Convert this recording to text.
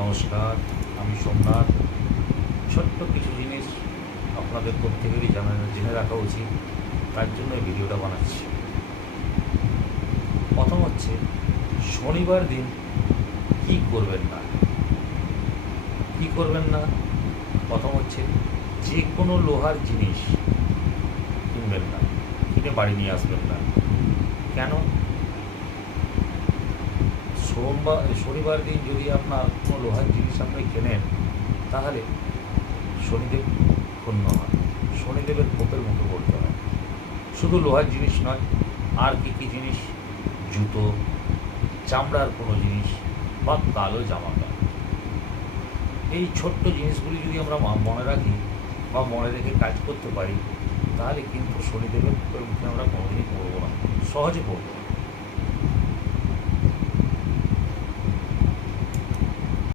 নমস্কার, আমি সোমনাথ। ছোট্ট কিছু জিনিস আপনাদের প্রত্যেকেরই জেনে রাখা উচিত, তার জন্য এই ভিডিওটা বানাচ্ছি। প্রথম হচ্ছে, শনিবার দিন কি করবেন না। প্রথম হচ্ছে, যে কোনো লোহার জিনিস কিনবেন না, কিনে বাড়ি নিয়ে আসবেন না। কেন? শনিবার দিন যদি আপনার কোনো লোহার জিনিস আপনি কেনেন, তাহলে শনিদেব ক্ষুণ্ণ হয়, শনিদেবের কোপের মুখে পড়তে হয়। শুধু লোহার জিনিস নয়, আর কী জিনিস, জুতো, চামড়ার কোনো জিনিস বা কালো জামা কাপড়, এই ছোট্ট জিনিসগুলি যদি আমরা মনে রাখি বা মনে রেখে কাজ করতে পারি, তাহলে কিন্তু শনিদেবের কোপের মুখে আমরা কোনোদিনই পড়বো না, সহজে পড়বো না।